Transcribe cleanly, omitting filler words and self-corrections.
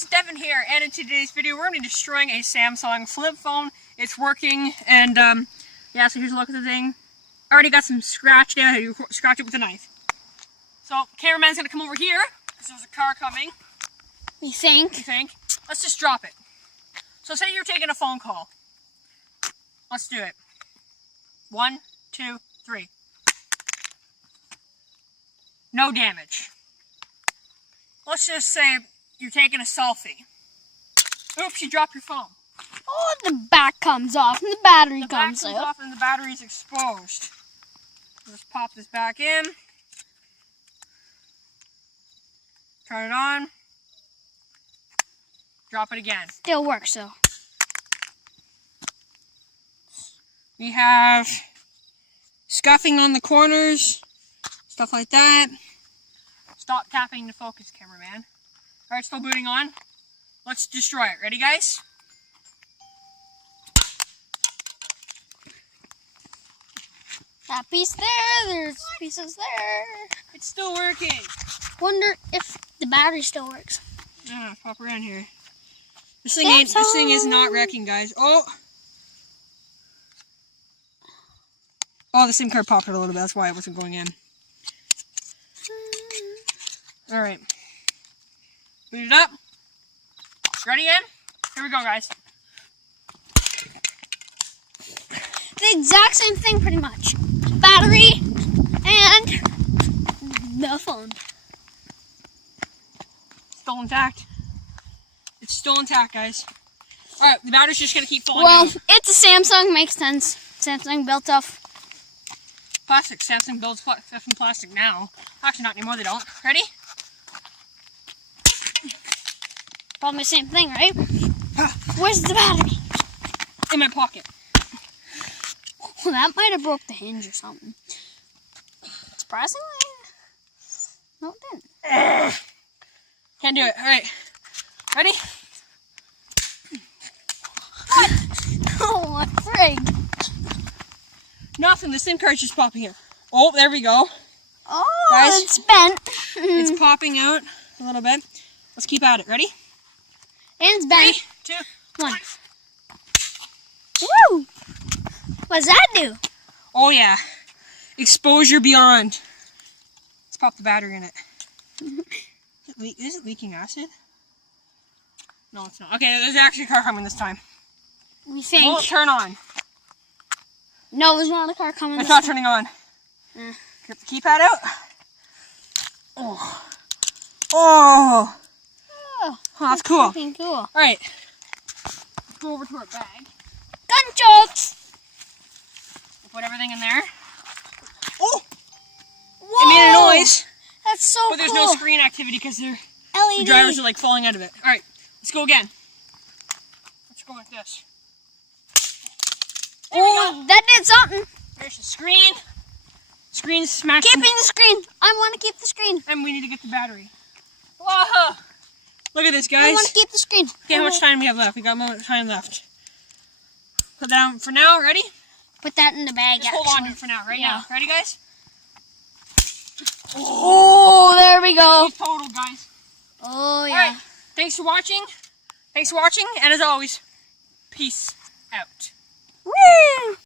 guys, Devin here, and in today's video we're going to be destroying a Samsung flip phone. It's working, and yeah, so here's a look at the thing. Already got some scratch down here. You scratch it with a knife. So, cameraman's going to come over here, because there's a car coming. You think? Let's just drop it. So say you're taking a phone call. Let's do it. 1, 2, 3. No damage. Let's just say you're taking a selfie. Oops, you dropped your phone. Oh, the back comes off and the battery comes off and the battery's exposed. Let's pop this back in. Turn it on. Drop it again. Still works though. We have scuffing on the corners, stuff like that. Stop tapping the focus, cameraman. Alright, still booting on. Let's destroy it. Ready, guys? That piece there, there's pieces there. It's still working. Wonder if the battery still works. Yeah, pop around here. This thing is not wrecking, guys. Oh, the SIM card popped out a little bit. That's why it wasn't going in. All right, boot it up. Ready in? Here we go, guys. The exact same thing, pretty much. Battery and the phone. Still intact. It's still intact, guys. All right, the battery's just gonna keep falling Well, down. it's a Samsung, makes sense. Samsung built off Plastic. Samsung builds stuff in plastic now. Actually, not anymore. They don't. Ready? probably the same thing, right? Where's the battery? In my pocket. Well, that might have broke the hinge or something. Surprisingly, no, it didn't. Can't do it. All right. Ready? Oh, what frig? Nothing. The SIM card's just popping out. Oh, there we go. Oh, Guys, it's bent. It's popping out a little bit. Let's keep at it. Ready? And it's bent. 3, 2, 1. 1. Woo! What does that do? Oh yeah. Exposure beyond. Let's pop the battery in it. Is it leaking acid? No, it's not. Okay, there's actually a car coming this time. We think. Will it turn on? No, there's not a car coming. It's not turning on. Get the keypad out. Oh. Oh. Oh, That's cool. freaking cool. All right. Let's go over to our bag. Gun jokes. We'll put everything in there. Oh! Whoa! It made a noise. That's so But there's cool. no screen activity because the LED. drivers are like falling out of it. All right, let's go again. Let's go like this. There we Oh, that did something. go. There's the screen. Screen smashed. Keeping the screen. I want to keep the screen. And we need to get the battery. Whoa! Look at this, I guys. want to keep the screen. Okay, how much time we have left? We got much time left. Put that on for now. Ready? Put that in the bag. Just hold on to it for now. Right now. Ready, guys? Oh, there we go. Total, guys. Oh, yeah. All right. Thanks for watching. And as always, peace out. Woo!